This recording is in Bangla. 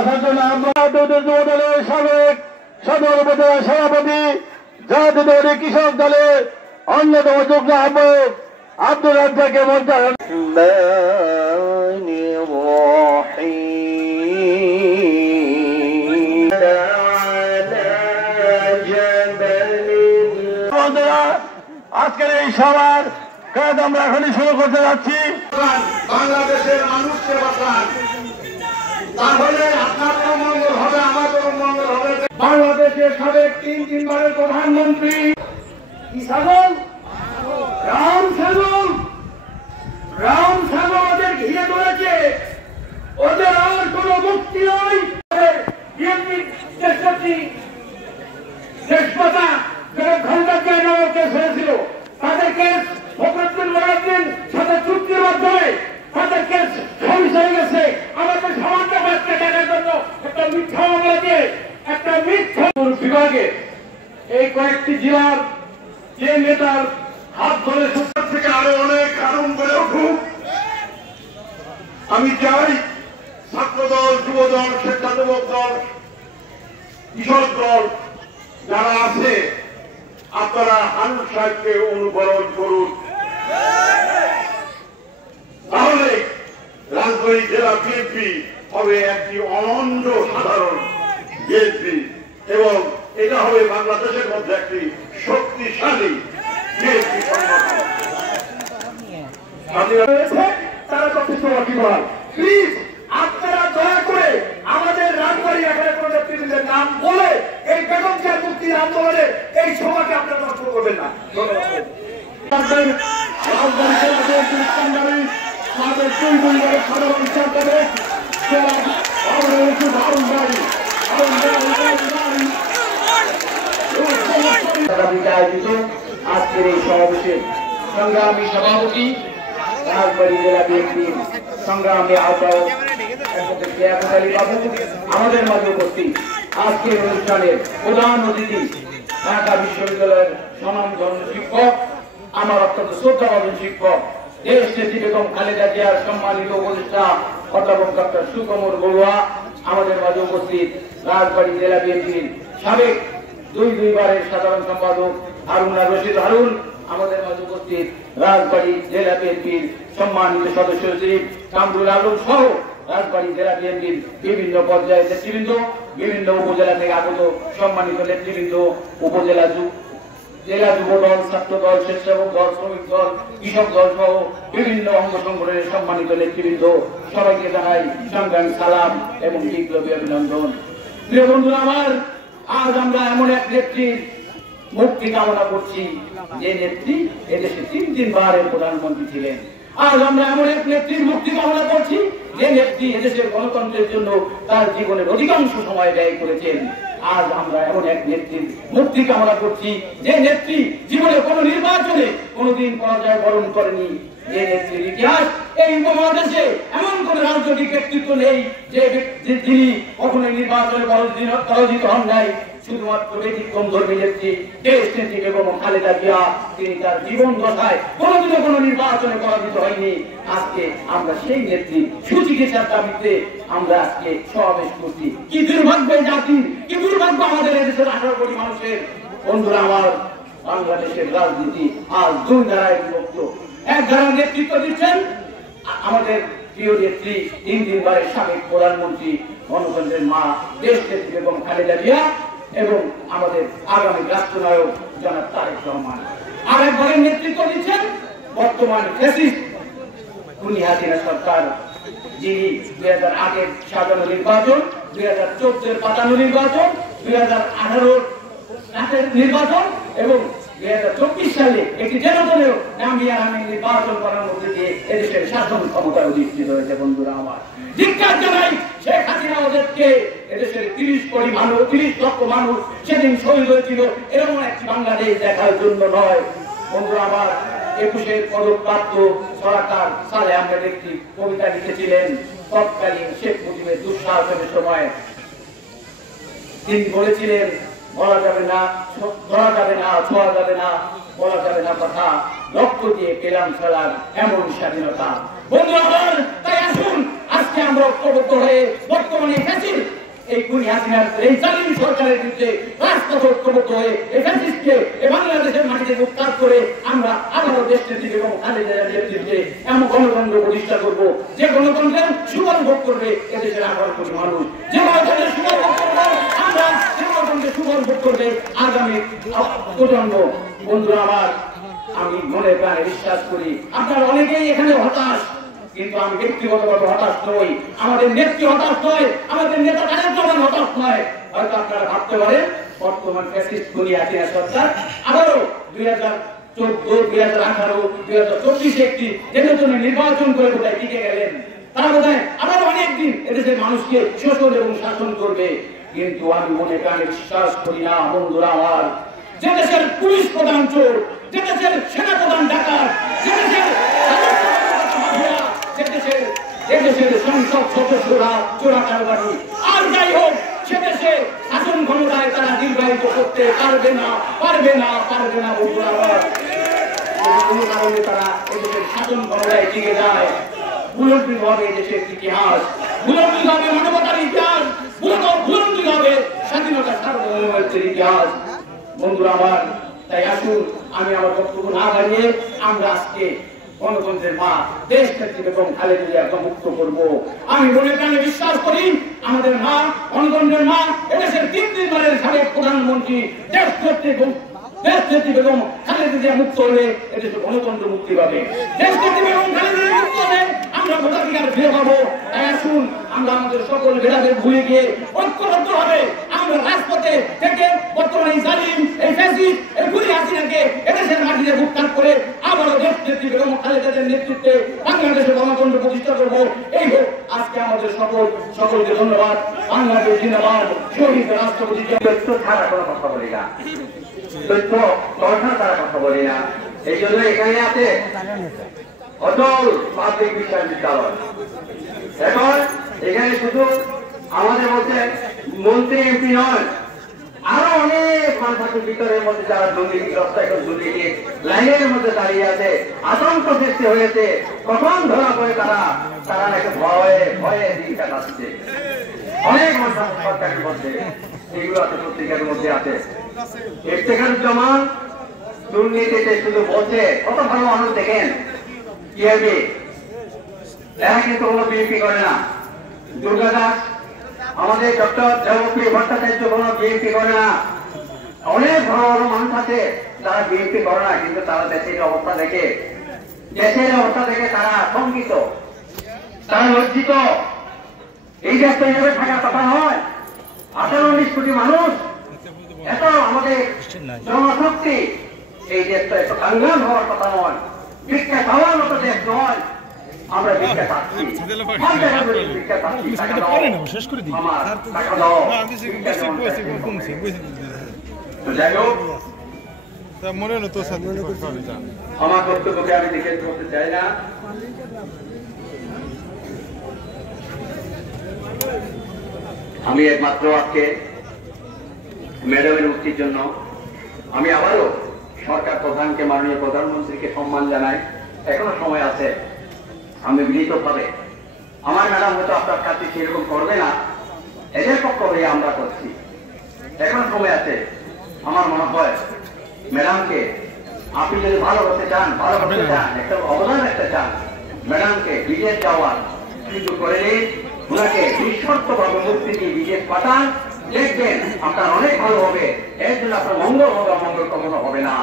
আসার জন্য আমরা দলের সাবেক সদর উপজেলা সভাপতি জাতীয় দলের কৃষক দলের অন্যতম যুগ্ম আহ্বায়ক আব্দুল রাজ্জাককে মঞ্চে আজকের এই সভার কাজ আমরা এখনই শুরু করতে যাচ্ছি। বাংলাদেশের মানুষকে বাঁচান, তাহলে আপনারও মঙ্গল হবে, আমাদেরও মঙ্গল হবে। বাংলাদেশের সাবেক 3 বারের প্রধানমন্ত্রী রাম সাগর ওদের ঘিরে ধরেছে, ওদের আর কোনো মুক্তি নয়। দেশপতা ঘণ্টাকে ফেলেছিল, তাদেরকে সাথে চুক্তির মাধ্যমে তাদেরকে সরিয়ে হয়ে গেছে। আমাদের সামান্য বাচ্চা টাকার জন্য একটা মিথ্যা মামলা দিয়ে একটা মিথ্যা বিভাগে এই কয়েকটি জেলার যে নেতার হাত ধরে সরকার থেকে আরো অনেক কারণ গড়ে উঠুক। আমি চাই ছাত্র দল, যুব দল, স্বেচ্ছাসেবক দল, কৃষক দল যারা আছে আপনারা হারুন সাহেবকে অনুকরণ করুন, তাহলে রাজবাড়ী জেলা বিএনপি হবে একটি অনন্য সাধারণ বিএনপি এবং এটা হবে বাংলাদেশের মধ্যে একটি শক্তিশালী বিএনপি সংগঠন। তারা যথেষ্ট ওয়াকিবহাল। প্লিজ আপনারা দয়া করে আমাদের রাজবাড়ী এখানে কোন নেতৃত্বের নাম বলে এই বেগম জিয়ার মুক্তির আন্দোলনে এই সভাকে আপনারা নষ্ট করবেন না। আয়োজিত আজকের এই সমাবেশে সংগ্রামী সভাপতি রাজবাড়ী জেলা বিএনপির সংগ্রামী আহ্বায়ক আমাদের মাঝে উপস্থিত। আজকের অনুষ্ঠানের প্রধান অতিথি ঢাকা বিশ্ববিদ্যালয়ের স্বনামধন্য শিক্ষক, আমার অত্যন্ত শ্রদ্ধাভাজন শিক্ষক, দেশ নেত্রী বেগম খালেদা জিয়ার সম্মানিত উপদেষ্টা অধ্যাপক ডক্টর সুকমল বড়ুয়া আমাদের মাঝে উপস্থিত। রাজবাড়ী জেলা বিএনপির সাবেক 2 বারের সাধারণ সম্পাদক হারুন রশিদ হারুন আমাদের মাঝে উপস্থিত। রাজবাড়ী জেলা বিএনপির সম্মানিত সদস্য সচিব কামরুল আলম সহ রাজবাড়ী জেলা বিএনপির বিভিন্ন পর্যায়ের নেতৃবৃন্দ, বিভিন্ন উপজেলা থেকে আগত সম্মানিত নেতৃবৃন্দ, উপজেলা জেলা যুব দল, ছাত্র দল, স্বেচ্ছাসেবক দল, শ্রমিক দল, কৃষক দল সহ বিভিন্ন অঙ্গ সংগঠনের সম্মানিত নেতৃবৃন্দ, সবাইকে জানাই সংগ্রামী সালাম এবং বিপ্লবী অভিনন্দন। প্রিয় বন্ধুরা আমার, আজ আমরা এমন এক নেত্রীর মুক্তি কামনা করছি যে নেত্রী এদেশে 3 বারের প্রধানমন্ত্রী ছিলেন। আজ আমরা এমন এক নেত্রীর মুক্তি কামনা করছি যে নেত্রী এদেশের গণতন্ত্রের জন্য তার জীবনের অধিকাংশ সময় ব্যয় করেছেন। আজ আমরা এমন এক নেত্রীর মুক্তি কামনা করছি যে নেত্রী জীবনে কোনো নির্বাচনে কোনোদিন পরাজয় বরণ করেনি। যে নেত্রীর ইতিহাস এই উপমহাদেশে এমন কোন রাজনৈতিক ব্যক্তিত্ব নেই যে যিনি কখনো নির্বাচনে পরাজিত হন নাই। শুধুমাত্র ব্যতিক্রম ধর্মী নেত্রী দেশ নেত্রী বেগম খালেদা জিয়া, তিনি তার জীবন দশায় কোনোদিনও কোনো নির্বাচনে পরাজিত হয়নি। আজকে আমরা সেই নেত্রী সুচিকিৎসার দাবিতে আমরা আজকে সমাবেশ করছি। কি দুর্ভাগ্য জাতির, কি দুর্ভাগ্য আমাদের এদেশের 18 কোটি মানুষের। বন্ধুরা আমার, বাংলাদেশের রাজনীতি আজ 2 ধারায় বিভক্ত। এক ধারার নেতৃত্ব দিচ্ছেন আমাদের প্রিয় নেত্রী 3 বারের সাবেক প্রধানমন্ত্রী, গণতন্ত্রের মা দেশ নেত্রী বেগম খালেদা জিয়া এবং আমাদের আগামী রাষ্ট্রনায়ক জনাব তারেক রহমান। আরেক দলের নেতৃত্ব দিচ্ছেন বর্তমান ফ্যাসিস্ট খুনি হাসিনা সরকার, যিনি 2008-এর সাজানো নির্বাচন, 2014-এর পাতানো নির্বাচন, 2018-র নির্বাচন এবং 2024 সালে একটি জনগণের নামিয়ে আমি নির্বাচন করার মধ্যে দিয়ে এদেশের শাসন ক্ষমতার অধিষ্ঠিত হয়েছে। বন্ধুরা আমার, ধিক্কার জানাই শেখ হাসিনা ওদেরকে। এদেশের 30 লক্ষ মানুষ সেদিন শহীদ হয়েছিল এরকম একটি বাংলাদেশ দেখার জন্য নয়। বন্ধুরা আমার, 21-এর পদকপ্রাপ্ত সরকার সালে আহমেদ একটি কবিতা লিখেছিলেন তৎকালীন শেখ মুজিবের দুঃশাসনের সময়। তিনি বলেছিলেন, বলা যাবে না, ধরা যাবে না, ছোঁয়া যাবে না, বলা যাবে না কথা, রক্ত দিয়ে পেলাম খেলার এমন স্বাধীনতা। বন্ধু আমার, তাই আসুন আজকে আজকে আমরা ঐক্যবদ্ধ হয়ে বর্তমানে এই খুনি হাসিনার এই জালিম সরকারের বিরুদ্ধে রাজপথে ঐক্যবদ্ধ হয়ে এই ফ্যাসিস্টকে এই বাংলাদেশের মাটিতে উৎখাত করে আমরা আবারও দেশ নেত্রী এবং খালেদা জিয়ার নেতৃত্বে এমন গণতন্ত্র প্রতিষ্ঠা করবো যে গণতন্ত্রের সুফল ভোগ করবে এদেশের 18 কোটি মানুষ, যে গণতন্ত্রের সুফল ভোগ করবো আমরা, যে গণতন্ত্রের সুফল ভোগ করবে আগামী প্রজন্ম। বন্ধুরা আমার, আমি মনে প্রাণে বিশ্বাস করি আপনারা অনেকেই এখানে হতাশ, কিন্তু আমি ব্যক্তিগতভাবে হতাশ নই, আমাদের নেত্রী হতাশ নয়, আমাদের নেতা তারেক রহমান হতাশ নয়। হয়তো আপনারা ভাবতে পারেন বর্তমান ফ্যাসিস্ট খুনি হাসিনা সরকার আবারও 2014, 2018, 2024 একটি নির্বাচন নির্বাচন করে বোধহয় টিকে গেলেন, তারা বোধহয় আবারও অনেকদিন এদেশের মানুষকে শোষণ এবং শাসন করবে। কিন্তু আমি মনে প্রাণে বিশ্বাস করি না বন্ধুরা আমার, যে দেশের পুলিশ প্রধান চোর, যে দেশের সেনা প্রধান ডাকাত, যে দেশের সংসদ সদস্যরা চোরা কারবারি, আর যাই হোক সে দেশে শাসন ক্ষমতায় তারা নির্বাহিত করতে পারবে না বন্ধুরা আমার। কোনো কারণে তারা এদেশের শাসন ক্ষমতায় টিকে যায়, বুলন্দিত হবে দেশের ইতিহাস, বুলন্দিত হবে মানবতার ইতিহাস, বুলন্দিত হবে স্বাধীনতা সার্বভৌমত্বের ইতিহাস। বন্ধুরা আমার, তাই আসুন আমি আমার বক্তব্য না বাড়িয়ে আমরা আজকে গণতন্ত্রের মা দেশ নেত্রী এবং খালেদা জিয়াকে মুক্ত করবো। আমি মনে প্রাণে বিশ্বাস করি আমাদের মা, গণতন্ত্রের মা, এদেশের 3 বারের সাবেক প্রধানমন্ত্রী দেশ নেত্রী বেগম খালেদা জিয়া মুক্ত হলে এদেশে গণতন্ত্র মুক্তি পাবে। দেশ নেত্রী বেগম খালেদা জিয়া মুক্ত হলে আমরা ভোটাধিকার ফিরে পাবো। তাই আসুন আমরা আমাদের সকল ভেদাভেদ ভুলে গিয়ে ঐক্যবদ্ধ হবে আমরা রাজপথে থেকে বর্তমানে এই জালিম, এই ফ্যাসিস্ট, এই খুনি হাসিনাকে এদেশের মাটিতে উৎখাত করে আবারও দেশ নেত্রী বেগম খালেদা জিয়ার নেতৃত্বে বাংলাদেশের গণতন্ত্র প্রতিষ্ঠা করবো। এই হোক আজকে আমাদের সকলকে ধন্যবাদ। বাংলাদেশ জিন্দাবাদ, শহীদ রাষ্ট্রপতি ছাড়া কোনো কথা বলি না, তথ্য দর্শন তারা কথা বলি না। এই জন্য এখানে আছে অটল প্রাথমিক বিশ্ববিদ্যালয়। এখন এখানে শুধু আমাদের মধ্যে মন্ত্রী এমপি নয়, আরো অনেক মানুষ আছে ভিতরের মধ্যে যারা দুর্নীতিগ্রস্ত এখন দুর্নীতি লাইনের মধ্যে দাঁড়িয়ে আছে, আতঙ্ক সৃষ্টি হয়েছে, কখন ধরা পড়ে তারা নাকি ভয়ে দিন কাটাচ্ছে। অনেক মানুষ সরকারের মধ্যে এগুলো আছে, পত্রিকার মধ্যে আছে। ইফতেখারুজ্জামান দুর্নীতিতে শুধু বলছে, কত ভালো মানুষ দেখেন কি হবে, এরা কিন্তু কোনো বিএনপি করে না। দুর্গা দাস, আমাদের ডক্টর দেবপ্রিয় ভট্টাচার্য কোনো বিএনপি করে না। অনেক বড় বড় মানুষ আছে তারা বিএনপি করে না, কিন্তু তারা দেশের অবস্থা দেখে তারা শঙ্কিত, তারা লজ্জিত। এই দেশটা এইভাবে থাকার কথা নয়। 18-19 কোটি মানুষ, এত আমাদের জনশক্তি, এই দেশটা এত কাঙ্গাল হওয়ার কথা নয়, ভিক্ষা খাওয়ার মতো দেশ নয়। আমরা ভিক্ষা পাচ্ছি, ভিক্ষা পাচ্ছি, টাকা দাও, আমার টাকা দাও। যাই হোক, আমার বক্তব্যকে আমি নিষেধ করতে চাই না। আমি একমাত্র আজকে ম্যাডামের মুক্তির জন্য আমি আবারও সরকার প্রধানকে, মাননীয় প্রধানমন্ত্রীকে সম্মান জানাই। এখনো সময় আছে, আমি বিনীতভাবে, আমার ম্যাডাম হয়তো আপনার কাছে সেরকম করবে না, এদের পক্ষ হয়ে আমরা করছি, এখনো সময় আছে। আমার মনে হয় ম্যাডামকে আপনি যদি ভালো করতে চান, একটা অবদান রাখতে চান, ম্যাডামকে বিদেশ যাওয়ার সুযোগ করে দিন, ওনাকে নিঃশর্তভাবে মুক্তি দিয়ে বিদেশ পাঠান, দেখবেন আপনার অনেক ভালো হবে। এর জন্য আপনার মঙ্গল হবে, অমঙ্গল কখনো হবে না।